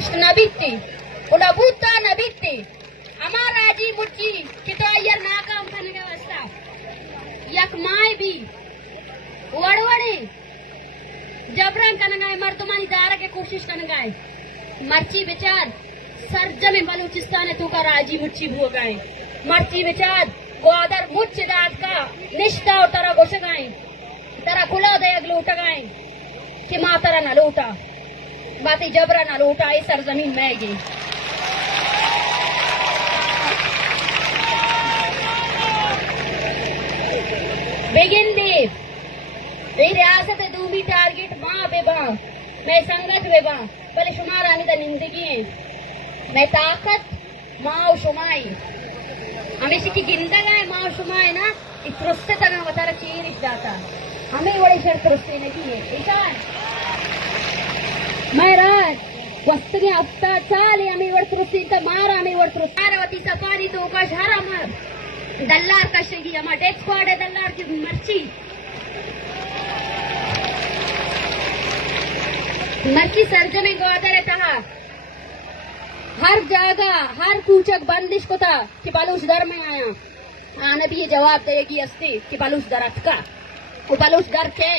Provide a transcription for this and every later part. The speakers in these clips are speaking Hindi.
Nabiti, unabuta nabiti. Amara ji muchi kita ayer nakam karne wasta. Yak mai bi Vadvade जबरन कनगाए मर्दमानी दारा के कोशिश कनगाए मर्ची विचार सरजम बलूचिस्तान तू का राजी मुच्ची भो गए मर्ची विचार ग्वादर मुच्छ दात का निष्ठा और तरह गोश गए तरह खुला दे अगलो उठ गए कि माँ तरह न लूटा बाती जबरा न लूटा इस सरजमीन में गई बिगिन देव रियासत दूमी टारगेट माँ बेबा मैं संगत बेबा भले शुमार आने दा निंदगी है मैं ताकत माँ शुमाई हमें सिकी गिंदा गए माँ शुमाई ना इतरुस्ते तना बतारा चीर इस जाता हमें बड़े शर्त रुस्ते नहीं है ईशान मैं राज वस्तुनिया अफ्ता चाले हमें वर्त रुस्ते इंता मारा हमें वर्त रुस्ते आरवती सफारी तो का शहरा मर दल्लार कशेगी हमार डेथ स्क्वाड है दल्लार की मर्ची मर्ची सर्जने ग्वादर था हर जगह हर पूछक बंदिश को था कि बलूच दर में आया आने भी ये जवाब देगी अस्ती कि बलूच दर अटका वो बलूच दर के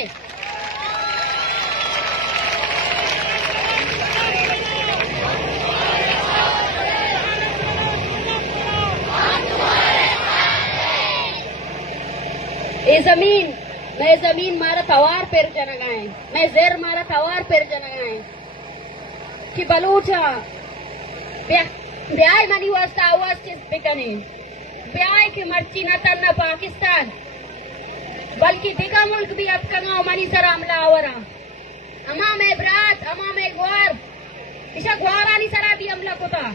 ये जमीन मैं जमीन मारा तवार पेर जनगाए मैं जेर मारा तवार पेर जनगाए कि बलूचा ब्याह मनी वास्ता आवाज किस बिकने ब्याह की मर्ची न तन्ना पाकिस्तान बल्कि दिगा मुल्क भी अब कंगाओ मनी सरा हमला आवरा अमा में ब्रात अमा में ग्वार इसा ग्वारानी सरा भी हमला को था